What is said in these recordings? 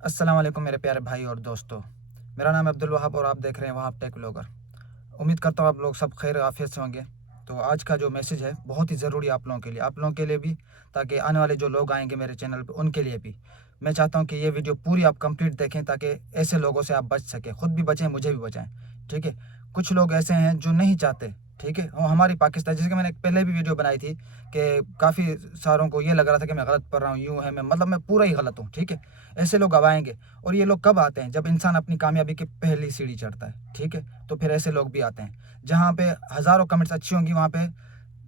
अस्सलाम वालेकुम मेरे प्यारे भाई और दोस्तों। मेरा नाम है अब्दुल वहाब और आप देख रहे हैं वहाब टेक व्लॉगर। उम्मीद करता हूँ आप लोग सब खैर आफियत से होंगे। तो आज का जो मैसेज है बहुत ही ज़रूरी है आप लोगों के लिए भी, ताकि आने वाले जो लोग आएंगे मेरे चैनल पे उनके लिए भी। मैं चाहता हूँ कि ये वीडियो पूरी आप कंप्लीट देखें ताकि ऐसे लोगों से आप बच सकें, खुद भी बचें, मुझे भी बचाएं। ठीक है। कुछ लोग ऐसे हैं जो नहीं चाहते, ठीक है, वो हमारी पाकिस्तान, जैसे कि मैंने पहले भी वीडियो बनाई थी कि काफ़ी सारों को ये लग रहा था कि मैं गलत पढ़ रहा हूँ, यूँ है, मैं पूरा ही गलत हूँ। ठीक है। ऐसे लोग अब आएंगे और ये लोग कब आते हैं? जब इंसान अपनी कामयाबी की पहली सीढ़ी चढ़ता है। ठीक है। तो फिर ऐसे लोग भी आते हैं जहाँ पे हज़ारों कमेंट्स अच्छी होंगी, वहाँ पे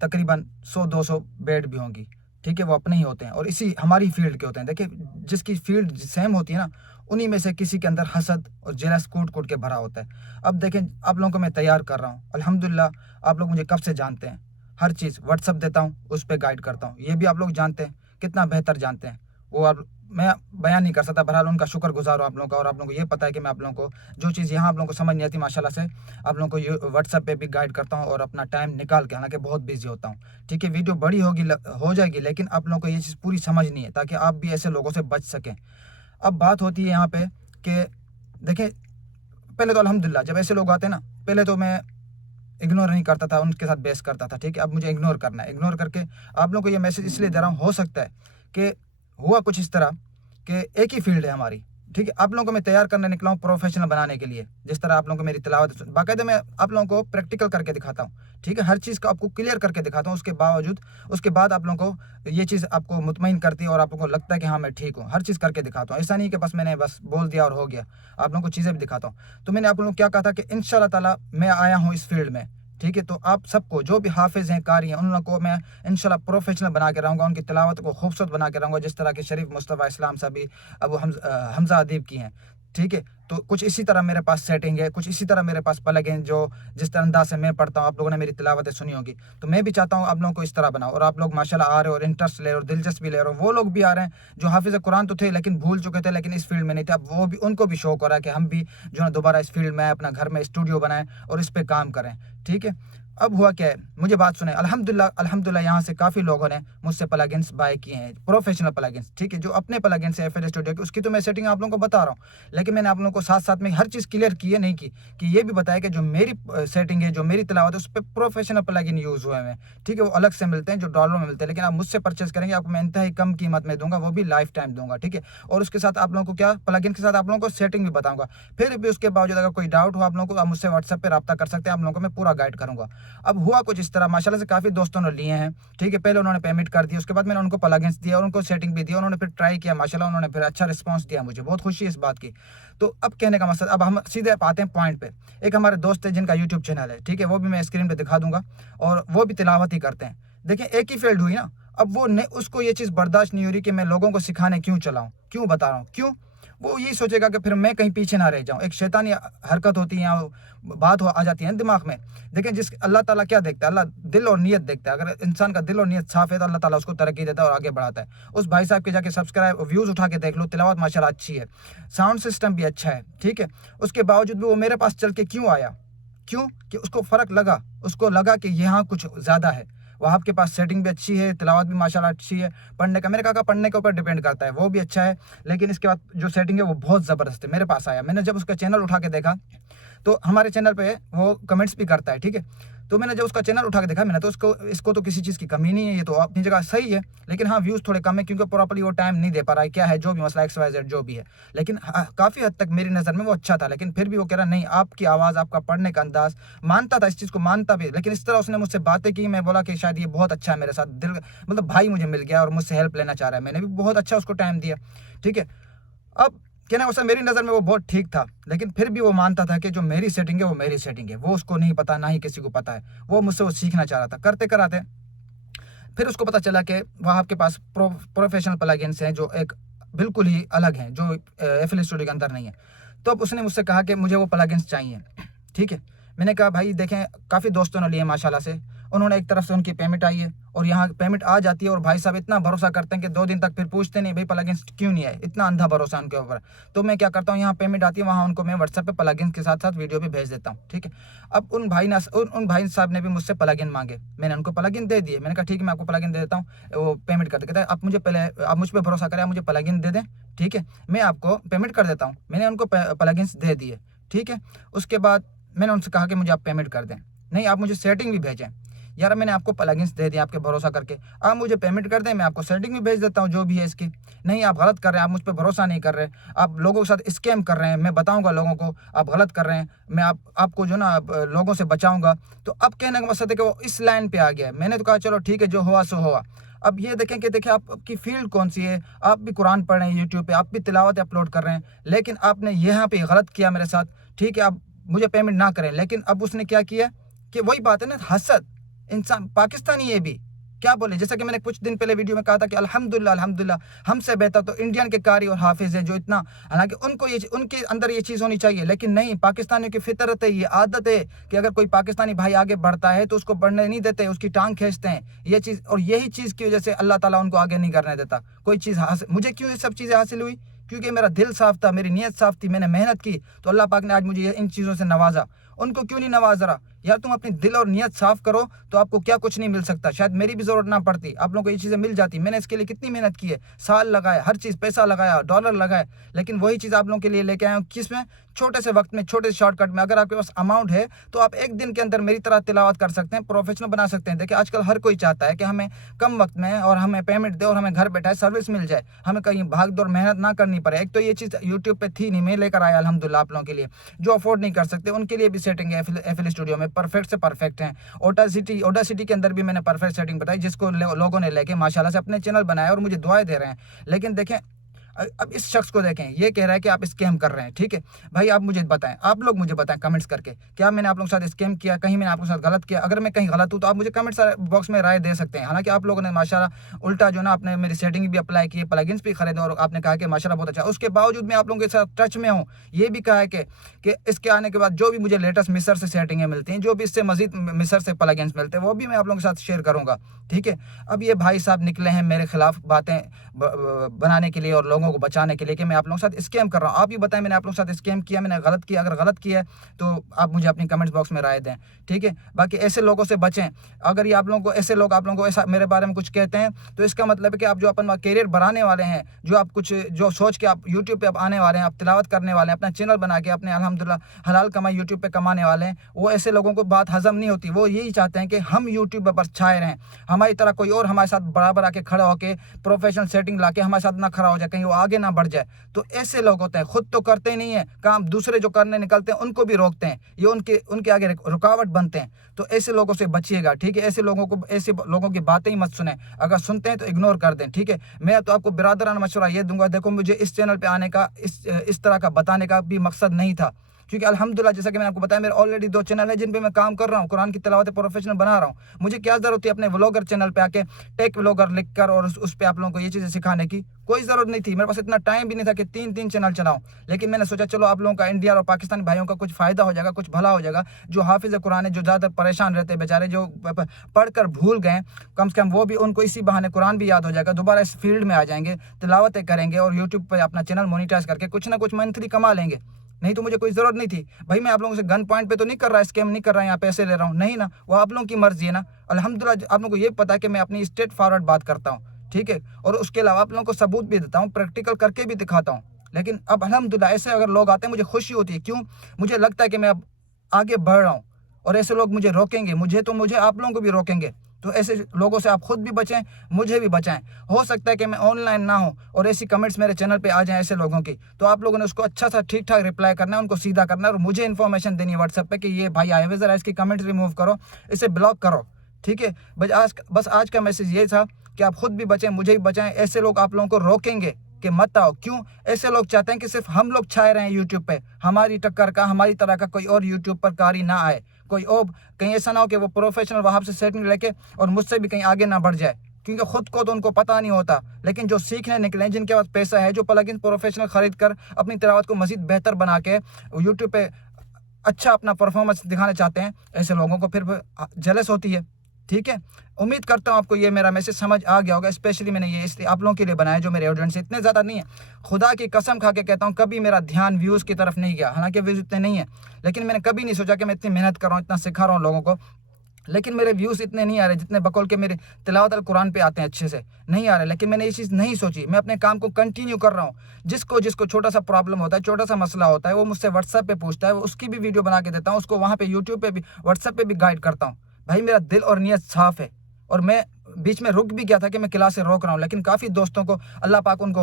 तकरीबन 100-200 बेड भी होंगी। ठीक है। वो अपने ही होते हैं और इसी हमारी फील्ड के होते हैं। देखिए, जिसकी फील्ड सेम होती है ना, उन्हीं में से किसी के अंदर हसद और जेलस कूट कूट के भरा होता है। अब देखें, आप लोगों को मैं तैयार कर रहा हूँ अल्हम्दुलिल्लाह। आप लोग मुझे कब से जानते हैं, हर चीज़ व्हाट्सअप देता हूँ, उस पर गाइड करता हूँ, ये भी आप लोग जानते हैं, कितना बेहतर जानते हैं। वो आप मैं बयान नहीं कर सकता। बहरहाल उनका शुक्रगुजार हूँ आप लोगों का, और आप लोगों को ये पता है कि मैं आप लोगों को जो चीज़ यहाँ आप लोगों को समझ नहीं आती, माशाल्लाह से आप लोगों को ये व्हाट्सएप पे भी गाइड करता हूँ और अपना टाइम निकाल के, हालांकि बहुत बिजी होता हूँ। ठीक है। वीडियो बड़ी होगी, हो जाएगी, लेकिन आप लोगों को ये चीज़ पूरी समझ नहीं है ताकि आप भी ऐसे लोगों से बच सकें। अब बात होती है यहाँ पे कि देखें, पहले तो अल्हम्दुलिल्लाह जब ऐसे लोग आते हैं ना, पहले तो मैं इग्नोर नहीं करता था, उनके साथ बहस करता था। ठीक है। अब मुझे इग्नोर करना है। इग्नोर करके आप लोगों को ये मैसेज इसलिए दे रहा हूँ, हो सकता है कि हुआ कुछ इस तरह कि एक ही फील्ड है हमारी। ठीक है। आप लोगों को मैं तैयार करने निकला हूँ प्रोफेशनल बनाने के लिए। जिस तरह आप लोगों को मेरी तिलावत बाकायदा मैं आप लोगों को प्रैक्टिकल करके दिखाता हूँ। ठीक है। हर चीज़ को आपको क्लियर करके दिखाता हूँ। उसके बाद आप लोगों को ये चीज़ आपको मुतमईन करती है और आप लोगों को लगता है कि हाँ मैं ठीक हूँ। हर चीज़ करके दिखाता हूँ। ऐसा नहीं कि बस बोल दिया और हो गया। आप लोगों को चीज़ें भी दिखाता हूँ। तो मैंने आप लोगों को क्या कहा था कि इंशाल्लाह ताला मैं आया हूँ इस फील्ड में। ठीक है। तो आप सबको, जो भी हाफिज़ हैं, कारी हैं, उन लोगों को मैं इंशाल्लाह प्रोफेशनल बना के रहूँगा, उनकी तिलावत को खूबसूरत बना के रहूँगा, जिस तरह के शरीफ मुस्तफ़ा इस्लाम साहब अब हमज़ा अदीब की हैं। ठीक है। तो कुछ इसी तरह मेरे पास सेटिंग है, कुछ इसी तरह मेरे पास प्लग हैं, जो जिस तरह अंदाज से मैं पढ़ता हूँ आप लोगों ने मेरी तिलावतें सुनी होगी। तो मैं भी चाहता हूँ आप लोगों को इस तरह बनाओ, और आप लोग माशाल्लाह आ रहे हो और इंटरेस्ट ले रहे हो और दिलचस्पी ले रहे हो। वो लोग भी आ रहे हैं जो हाफिज़ कुरान तो थे लेकिन भूल चुके थे, लेकिन इस फील्ड में नहीं थे। अब वो भी, उनको भी शौक हो रहा है कि हम भी जो है दोबारा इस फील्ड में आए, अपना घर में स्टूडियो बनाएं और इस पर काम करें। ठीक है। अब हुआ क्या है, मुझे बात सुने। अल्हम्दुलिल्लाह अल्हम्दुलिल्लाह यहाँ से काफ़ी लोगों ने मुझसे प्लगइन्स बाय किए हैं, प्रोफेशनल प्लगइन्स। ठीक है। जो अपने प्लगइन्स है एफएल स्टूडियो की, उसकी तो मैं सेटिंग आप लोगों को बता रहा हूँ, लेकिन मैंने आप लोगों को साथ साथ में हर चीज़ क्लियर की है, नहीं की कि ये भी बताया कि जो मेरी सेटिंग है, जो मेरी तिलावत है, उस पर प्रोफेशनल प्लगइन यूज़ हुए हैं। ठीक है। वो अलग से मिलते हैं, जो डॉलरों में मिलते हैं, लेकिन आप मुझसे परचेज करेंगे आपको मैं इंतहाई कम कीमत में दूंगा, वो भी लाइफ टाइम दूंगा। ठीक है। और उसके साथ आप लोगों को क्या, प्लगइन के साथ आप लोगों को सेटिंग भी बताऊंगा। फिर भी उसके बावजूद अगर कोई डाउट हो आप लोगों को, आप मुझसे व्हाट्सएप पर रब्ता कर सकते हैं, आप लोगों को मैं पूरा गाइड करूंगा। अब हुआ कुछ इस तरह, माशाल्लाह से काफ़ी दोस्तों ने लिए हैं। ठीक है। पहले उन्होंने पेमेंट कर दी, उसके बाद मैंने उनको प्लगइन्स दिया और उनको सेटिंग भी दी, उन्होंने फिर ट्राई किया, माशाल्लाह उन्होंने फिर अच्छा रिस्पांस दिया, मुझे बहुत खुशी है इस बात की। तो अब कहने का मकसद, अब हम सीधे आते हैं पॉइंट पे। एक हमारे दोस्त है जिनका यूट्यूब चैनल है, ठीक है, वो भी मैं स्क्रीन पे दिखा दूंगा, और वो भी तिलावत ही करते हैं। देखिए, एक ही फील्ड हुई ना। अब वो ने उसको ये चीज़ बर्दाश्त नहीं हो रही कि मैं लोगों को सिखाने क्यों चलाऊं, क्यों बता रहा हूँ, क्यों। वो यही सोचेगा कि फिर मैं कहीं पीछे ना रह जाऊं। एक शैतानी हरकत होती है, बात आ जाती है दिमाग में। देखिए, जिस अल्लाह ताला क्या देखता है, अल्लाह दिल और नीयत देखता है। अगर इंसान का दिल और नीयत साफ है तो अल्लाह ताला उसको तरक्की देता है और आगे बढ़ाता है। उस भाई साहब के जाके सब्सक्राइब व्यूज़ उठा के देख लो, तिलावत माशाल्लाह अच्छी है, साउंड सिस्टम भी अच्छा है। ठीक है। उसके बावजूद भी वो मेरे पास चल के क्यों आया, क्यों? कि उसको फ़र्क लगा, उसको लगा कि यहाँ कुछ ज़्यादा है। वहाँ आपके पास सेटिंग भी अच्छी है, तिलावत भी माशाल्लाह अच्छी है, पढ़ने का, मैंने कहा पढ़ने के ऊपर डिपेंड करता है, वो भी अच्छा है, लेकिन इसके बाद जो सेटिंग है वो बहुत ज़बरदस्त है। मेरे पास आया, मैंने जब उसका चैनल उठा के देखा, तो हमारे चैनल पे वो कमेंट्स भी करता है। ठीक है। तो मैंने जब उसका चैनल उठा के देखा, मैंने तो इसको तो किसी चीज़ की कमी नहीं है, ये तो अपनी जगह सही है, लेकिन हाँ व्यूज़ थोड़े कम है क्योंकि प्रॉपर्ली वो टाइम नहीं दे पा रहा है, क्या है जो भी मसला XYZ जो भी है। लेकिन काफ़ी हद तक मेरी नज़र में वो अच्छा था, लेकिन फिर भी वो कह रहा नहीं, आपकी आवाज़, आपका पढ़ने का अंदाज़, मानता था, इस चीज़ को मानता भी, लेकिन इस तरह उसने मुझसे बातें की, मैं बोला कि शायद ये बहुत अच्छा है मेरे साथ, दिल मतलब भाई मुझे मिल गया और मुझसे हेल्प लेना चाह रहा है। मैंने भी बहुत अच्छा उसको टाइम दिया। ठीक है। अब कहना वैसा, मेरी नज़र में वो बहुत ठीक था, लेकिन फिर भी वो मानता था कि जो मेरी सेटिंग है वो मेरी सेटिंग है, वो उसको नहीं पता, ना ही किसी को पता है। वो मुझसे वो सीखना चाह रहा था। करते कराते फिर उसको पता चला कि वहाँ आपके पास प्रोफेशनल प्लगइन्स हैं जो एक बिल्कुल ही अलग हैं, जो एफएल स्टूडियो के अंदर नहीं है। तो अब उसने मुझसे कहा कि मुझे वो प्लगइन्स चाहिए। ठीक है। मैंने कहा भाई देखें, काफ़ी दोस्तों ने लिए माशाल्लाह से, उन्होंने एक तरफ से उनकी पेमेंट आई है और यहाँ पेमेंट आ जाती है और भाई साहब इतना भरोसा करते हैं कि 2 दिन तक फिर पूछते नहीं भाई प्लगइन्स क्यों नहीं आए, इतना अंधा भरोसा उनके ऊपर। तो मैं क्या करता हूँ, यहाँ पेमेंट आती है वहाँ उनको मैं व्हाट्सएप पे प्लगइन्स के साथ साथ वीडियो भी भेज देता हूँ, ठीक है। अब उन भाई साहब ने भी मुझसे प्लगइन मांगे, मैंने उनको प्लगइन दे दिए। मैंने कहा ठीक है मैं आपको प्लगइन दे देता हूँ, वो पेमेंट कर दे। कहता है आप मुझ पर भरोसा करें, आप मुझे प्लगइन दे दें, ठीक है, मैं आपको पेमेंट कर देता हूँ। मैंने उनको प्लगइन्स दे दिए, ठीक है। उसके बाद मैंने उनसे कहा कि मुझे आप पेमेंट कर दें, नहीं आप मुझे सेटिंग भी भेजें। यार मैंने आपको प्लगइन्स दे दिए आपके भरोसा करके, आप मुझे पेमेंट कर दें, मैं आपको सेटिंग भी भेज देता हूँ जो भी है इसकी। नहीं आप गलत कर रहे हैं, आप मुझ पर भरोसा नहीं कर रहे, आप लोगों के साथ स्कैम कर रहे हैं, मैं बताऊंगा लोगों को आप गलत कर रहे हैं, मैं आपको जो ना लोगों से बचाऊंगा। तो अब कहने का मकसद है कि वो इस लाइन पे आ गया। मैंने तो कहा चलो ठीक है जो हुआ सो हुआ। अब ये देखें कि देखिए आपकी फील्ड कौन सी है, आप भी कुरान पढ़ रहे हैं यूट्यूब पे, आप भी तिलावत अपलोड कर रहे हैं, लेकिन आपने यहाँ पे गलत किया मेरे साथ, ठीक है। आप मुझे पेमेंट ना करें, लेकिन अब उसने क्या किया कि वही बात है ना, हसद इंसान पाकिस्तानी ये भी क्या बोले, जैसा कि मैंने कुछ दिन पहले वीडियो में कहा था कि अल्हम्दुलिल्लाह अल्हम्दुलिल्लाह हमसे बेहतर तो इंडियन के कारी और हाफिज है जो इतना, हालांकि उनको ये उनके अंदर ये चीज़ होनी चाहिए, लेकिन नहीं, पाकिस्तानियों की फितरत है, ये आदत है कि अगर कोई पाकिस्तानी भाई आगे बढ़ता है तो उसको बढ़ने नहीं देते, उसकी टांग खींचते हैं ये चीज़। और यही चीज़ की वजह से अल्लाह ताला उनको आगे नहीं करने देता कोई चीज़ हासिल। मुझे क्यों ये सब चीज़ें हासिल हुई, क्योंकि मेरा दिल साफ था, मेरी नीयत साफ थी, मैंने मेहनत की, तो अल्लाह पाक ने आज मुझे इन चीज़ों से नवाजा। उनको क्यों नहीं नवाज रहा? यार तुम अपनी दिल और नीयत साफ करो तो आपको क्या कुछ नहीं मिल सकता। शायद मेरी भी जरूरत ना पड़ती, आप लोगों को ये चीज़ें मिल जाती। मैंने इसके लिए कितनी मेहनत की है, साल लगाए, हर चीज़ पैसा लगाया, डॉलर लगाए, लेकिन वही चीज़ आप लोगों के लिए लेके आया हूँ, किसमें, छोटे से वक्त में, छोटे से शॉर्टकट में। अगर आपके पास अमाउंट है तो आप एक दिन के अंदर मेरी तरह तिलावत कर सकते हैं, प्रोफेशनल बना सकते हैं। देखिए आजकल हर कोई चाहता है कि हमें कम वक्त में और हमें पेमेंट दे और हमें घर बैठा सर्विस मिल जाए, हमें कहीं भाग दौड़ मेहनत ना करनी पड़े। एक तो ये चीज़ यूट्यूब पे थी नहीं, मैं लेकर आया अल्हम्दुलिल्लाह आप लोगों के लिए। जो अफोर्ड नहीं कर सकते उनके लिए भी सेटिंग है एफएल स्टूडियो में, परफेक्ट से परफेक्ट है। ओडासिटी के अंदर भी मैंने परफेक्ट सेटिंग बताई, जिसको लोगों ने लेके माशाल्लाह से अपने चैनल बनाया और मुझे दुआएं दे रहे हैं। लेकिन देखें अब इस शख्स को देखें, ये कह रहा है कि आप स्कैम कर रहे हैं, ठीक है भाई। आप मुझे बताएं, आप लोग मुझे बताएं कमेंट्स करके, क्या मैंने आप लोगों के साथ स्कैम किया, कहीं मैंने आपके साथ गलत किया? अगर मैं कहीं गलत हूँ तो आप मुझे कमेंट्स बॉक्स में राय दे सकते हैं। हालांकि आप लोगों ने माशाल्लाह उल्टा जो ना आपने मेरी सेटिंग भी अप्लाई की, प्लगइन्स भी खरीदे और आपने कहा कि माशाल्लाह बहुत अच्छा। उसके बावजूद मैं आप लोगों के साथ टच में हूँ। ये भी कहा है कि इसके आने के बाद जो भी मुझे लेटेस्ट मिसर से सेटिंगें मिलती हैं, जो भी इससे मजीद मिसर से प्लगइन्स मिलते हैं, वो भी मैं आप लोगों के साथ शेयर करूँगा, ठीक है। अब ये भाई साहब निकले हैं मेरे खिलाफ बातें बनाने के लिए और लोगों को बचाने के लिए कि मैं आप लोगों के साथ स्कैम कर रहा हूँ। आप ही बताएं मैंने आप लोगों के साथ स्कैम किया, मैंने गलत किया? अगर गलत किया है तो आप मुझे अपनी कमेंट्स बॉक्स में राय दें, ठीक है। बाकी ऐसे लोगों से बचें। अगर ये आप लोगों को ऐसे लोग आप लोगों को ऐसा मेरे बारे में कुछ कहते हैं तो इसका मतलब है कि आप जो अपना करियर बढ़ाने वाले हैं, जो आप कुछ जो सोच के आप यूट्यूब पे आप आने वाले हैं, आप तिलावत करने वाले हैं, अपना चैनल बना के अपने अल्हम्दुलिल्लाह हलाल कमाई यूट्यूब पे कमाने वाले हैं, वो ऐसे लोगों को बात हजम नहीं होती। वो यही चाहते हैं कि हम यूट्यूब पर छाए रहें, हमारी तरह कोई और हमारे साथ बराबर आके खड़ा होकर प्रोफेशनल सेटिंग ला के हमारे साथ ना खड़ा हो जाए, कहीं वो आगे ना बढ़ जाए। तो ऐसे लोग होते हैं, खुद तो करते नहीं है काम, दूसरे जो करने निकलते हैं उनको भी रोकते हैं, ये उनके आगे रुकावट बनते हैं। तो ऐसे लोगों से बचिएगा, ठीक है। ऐसे लोगों की बातें ही मत सुने, अगर सुनते हैं तो इग्नोर कर दें, ठीक है। मैं तो आपको बिरादराना मशवरा ये दूंगा, देखो मुझे इस चैनल पे आने का इस तरह का बताने का भी मकसद नहीं था, क्योंकि अल्हम्दुलिल्लाह जैसा कि मैंने आपको बताया मेरे ऑलरेडी 2 चैनल है जिन पे मैं काम कर रहा हूँ, कुरान की तिलावत प्रोफेशनल बना रहा हूँ। मुझे क्या जरूरत है अपने व्लॉगर चैनल पे आके टेक व्लॉगर लिखकर और उस पे आप लोगों को ये चीज़ें सिखाने की? कोई ज़रूरत नहीं थी, मेरे पास इतना टाइम भी नहीं था कि 3 चैनल चलाऊँ। लेकिन मैंने सोचा चलो आप लोगों का, इंडिया और पाकिस्तानी भाइयों का कुछ फ़ायदा हो जाएगा, कुछ भला हो जाएगा। जो हाफिज़ कुरान है, जो ज़्यादा परेशान रहते हैं बेचारे, जो पढ़कर भूल गए, कम से कम वो भी, उनको इसी बहाने कुरान भी याद हो जाएगा, दोबारा इस फील्ड में आ जाएंगे, तिलावतें करेंगे और यूट्यूब पर अपना चैनल मोनिटाइज करके कुछ ना कुछ मंथली कमा लेंगे। नहीं तो मुझे कोई ज़रूरत नहीं थी भाई। मैं आप लोगों से गन पॉइंट पे तो नहीं कर रहा, स्कैम नहीं कर रहा, यहाँ पैसे ले रहा हूँ, नहीं ना, वो आप लोगों की मर्जी है ना। अल्हम्दुलिल्लाह आप लोगों को ये पता है कि मैं अपनी स्ट्रेट फॉरवर्ड बात करता हूँ, ठीक है। और उसके अलावा आप लोगों को सबूत भी देता हूँ, प्रैक्टिकल करके भी दिखाता हूँ। लेकिन अब अल्हम्दुलिल्लाह ऐसे अगर लोग आते हैं मुझे खुशी होती है। क्यों? मुझे लगता है कि मैं अब आगे बढ़ रहा हूँ और ऐसे लोग मुझे रोकेंगे, मुझे आप लोगों को भी रोकेंगे। तो ऐसे लोगों से आप खुद भी बचें, मुझे भी बचाएं। हो सकता है कि मैं ऑनलाइन ना हो और ऐसी कमेंट्स मेरे चैनल पे आ जाएं ऐसे लोगों की, तो आप लोगों ने उसको अच्छा सा ठीक ठाक रिप्लाई करना है, उनको सीधा करना है और मुझे इन्फॉर्मेशन देनी है व्हाट्सएप पे कि ये भाई आए हुए, ज़रा इसकी कमेंट्स रिमूव करो, इसे ब्लॉक करो, ठीक है। बस आज का मैसेज ये था कि आप खुद भी बचें, मुझे भी बचाएं। ऐसे लोग आप लोगों को रोकेंगे कि मत आओ। क्यों? ऐसे लोग चाहते हैं कि सिर्फ हम लोग छाए रहें यूट्यूब पे, हमारी टक्कर का, हमारी तरह का कोई और यूट्यूब पर कारी ना आए, कोई और कहीं ऐसा ना हो कि वो प्रोफेशनल वहाँ से सेटिंग लेके और मुझसे भी कहीं आगे ना बढ़ जाए, क्योंकि खुद को तो उनको पता नहीं होता। लेकिन जो सीखने निकले, जिनके पास पैसा है, जो प्लगइन प्रोफेशनल खरीद कर अपनी तिलावत को मज़ीद बेहतर बना के यूट्यूब पे अच्छा अपना परफॉर्मेंस दिखाना चाहते हैं, ऐसे लोगों को फिर जलस होती है, ठीक है। उम्मीद करता हूँ आपको ये मेरा मैसेज समझ आ गया होगा। स्पेशली मैंने ये इसलिए आप लोगों के लिए बनाया जो मेरे ऑडियंस है, इतने ज़्यादा नहीं है। खुदा की कसम खा के कहता हूँ कभी मेरा ध्यान व्यूज़ की तरफ नहीं गया, हालांकि व्यूज़ इतने नहीं है, लेकिन मैंने कभी नहीं सोचा कि मैं इतनी मेहनत कर रहा हूँ, इतना सिखा रहा हूँ लोगों को, लेकिन मेरे व्यूज़ इतने नहीं आ रहे जितने बकौल के मेरे तिलावत अल कुरान पे आते हैं अच्छे से, नहीं आ रहे। लेकिन मैंने ये चीज़ नहीं सोची, मैं अपने काम को कंटिन्यू कर रहा हूँ। जिसको जिसको छोटा सा प्रॉब्लम होता है, छोटा सा मसला होता है, वो मुझसे व्हाट्सएप पे पूछता है, वो उसकी भी वीडियो बना के देता हूँ उसको, वहाँ पे यूट्यूब पे भी व्हाट्सएप पे भी गाइड करता हूँ। भाई मेरा दिल और नीयत साफ़ है। और मैं बीच में रुक भी गया था कि मैं क्लास से रोक रहा हूँ, लेकिन काफ़ी दोस्तों को अल्लाह पाक उनको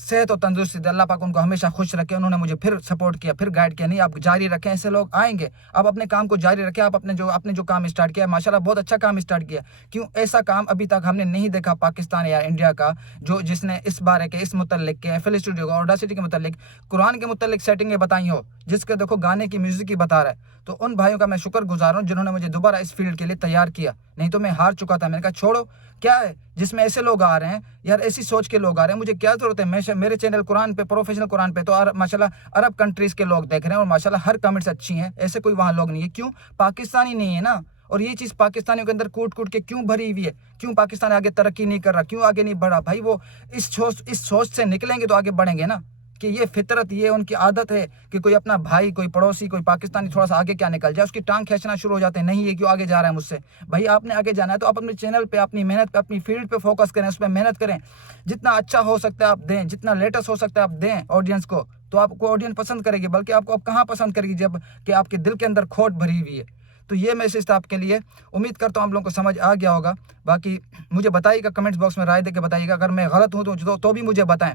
सेहत और तंदुरुस्ती दे, अल्लाह पाक उनको हमेशा खुश रखे, उन्होंने मुझे फिर सपोर्ट किया, फिर गाइड किया, नहीं आप जारी रखें, ऐसे लोग आएंगे, आप अपने काम को जारी रखें। आप आपने जो काम स्टार्ट किया है माशाल्लाह बहुत अच्छा काम स्टार्ट किया। क्यों ऐसा काम अभी तक हमने नहीं देखा पाकिस्तान या इंडिया का, जो जिसने इस बारे के इस मुतल्लिक के FL स्टूडियो को ऑडासिटी के मुतल्लिक कुरान के मुतल्लिक सेटिंगें बताई हो, जिसके देखो गाने की म्यूज़िक ही बता रहा है। तो उन भाइयों का मैं शुक्रगुजार हूँ जिन्होंने मुझे दोबारा इस फील्ड के लिए तैयार किया, नहीं तो मैं हार चुका था। मैंने कहा छोड़ो, क्या है जिसमें ऐसे लोग आ रहे हैं यार, ऐसी सोच के लोग आ रहे हैं, मुझे क्या ज़रूरत है। मेरे चैनल कुरान पे, प्रोफेशनल कुरान पे तो माशाल्लाह अरब कंट्रीज़ के लोग देख रहे हैं और माशाल्लाह हर कमेंट्स अच्छी हैं, ऐसे कोई वहाँ लोग नहीं है। क्यों? पाकिस्तानी नहीं है ना। और ये चीज़ पाकिस्तानियों के अंदर कूट कूट के क्यों भरी हुई है? क्यों पाकिस्तान आगे तरक्की नहीं कर रहा? क्यों आगे नहीं बढ़ा? भाई वो इस सोच से निकलेंगे तो आगे बढ़ेंगे ना, कि ये फितरत, ये उनकी आदत है कि कोई अपना भाई, कोई पड़ोसी, कोई पाकिस्तानी थोड़ा सा आगे क्या निकल जाए, उसकी टांग खींचना शुरू हो जाते हैं, नहीं ये क्यों आगे जा रहा है मुझसे। भाई आपने आगे जाना है तो आप अपने चैनल पे, अपनी मेहनत पे, अपनी फील्ड पे फोकस करें, उस पर मेहनत करें। जितना अच्छा हो सकता है आप दें, जितना लेटेस्ट हो सकता है आप दें ऑडियंस को, तो आपको ऑडियंस पसंद करेगी। बल्कि आपको अब कहाँ पसंद करेगी जब कि आपके दिल के अंदर खोट भरी हुई है। तो ये मैसेज था आपके लिए, उम्मीद करता हूँ आप लोगों को समझ आ गया होगा। बाकी मुझे बताइएगा, कमेंट्स बॉक्स में राय दे के बताइएगा। अगर मैं गलत हूँ तो भी मुझे बताएं,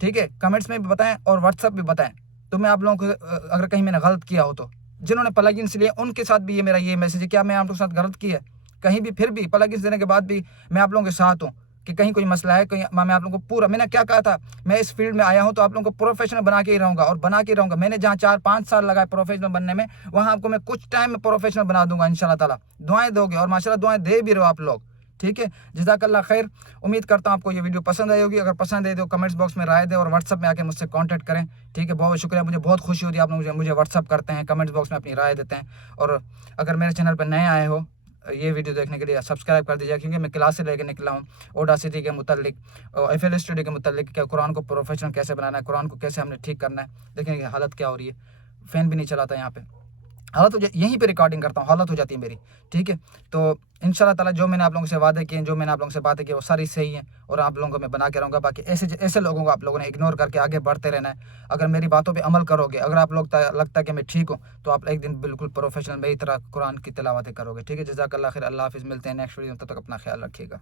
ठीक है, कमेंट्स में भी बताएं और व्हाट्सएप भी बताएं। तो मैं आप लोगों को अगर कहीं मैंने गलत किया हो, तो जिन्होंने प्लगइन्स लिए उनके साथ भी मेरा ये मैसेज है, क्या मैं आप लोगों के साथ गलत किया है कहीं भी? फिर भी प्लगइन्स देने के बाद भी मैं आप लोगों के साथ हूँ कि कहीं कोई मसला है, कहीं मैं आप लोगों को पूरा, मैंने क्या कहा था, मैं इस फील्ड में आया हूँ तो आप लोगों को प्रोफेशनल बना के ही रहूँगा और बना के रहूँगा। मैंने जहाँ 4-5 साल लगाए प्रोफेशनल बनने में, वहाँ आपको मैं कुछ टाइम में प्रोफेशनल बना दूंगा इंशाल्लाह ताला। दुआएं दोगे और माशाल्लाह दुआएं दे भी रहे हो आप लोग, ठीक है। जज़ाकल्लाह खैर। उम्मीद करता हूँ आपको ये वीडियो पसंद आई होगी। अगर पसंद आई तो कमेंट्स बॉक्स में राय दें और व्हाट्सअप में आके मुझसे कांटेक्ट करें, ठीक है। बहुत शुक्रिया, मुझे बहुत खुशी होती है आप लोग मुझे व्हाट्सअप करते हैं, कमेंट्स बॉक्स में अपनी राय देते हैं। और अगर मेरे चैनल पर नए आए हो ये वीडियो देखने के लिए, सब्सक्राइब कर दीजिए, क्योंकि मैं क्लास से लेकर निकला हूँ ऑडासिटी के मुतल्लिक, FL स्टूडियो के मुतल्लिक, क्या कुरान को प्रोफेशनल कैसे बनाना है, कुरान को कैसे हमने ठीक करना है। देखेंगे हालत क्या हो रही है, फ़ैन भी नहीं चलाता यहाँ पे, हालत हो जाए, यहीं पे रिकॉर्डिंग करता हूँ, हालत हो जाती है मेरी, ठीक है। तो इंशाल्लाह ताला जो मैंने आप लोगों से वादे किए, जो मैंने आप लोगों से बातें की वो सारी सही हैं और आप लोगों को मैं बना के रहूँगा। बाकी ऐसे लोगों को आप लोगों ने इग्नोर करके आगे बढ़ते रहना है। अगर मेरी बातों पे अमल करोगे, अगर आप लोग लगता है कि मैं ठीक हूँ, तो आप एक दिन बिल्कुल प्रोफेशनल मेरी तरह कुरान की तिलावतें करोगे, ठीक है। जज़ाकल्लाह खैर। अल्लाह हाफ़िज़। मिलते हैं नेक्स्ट वीडियो में, तब तक अपना ख्याल रखिएगा।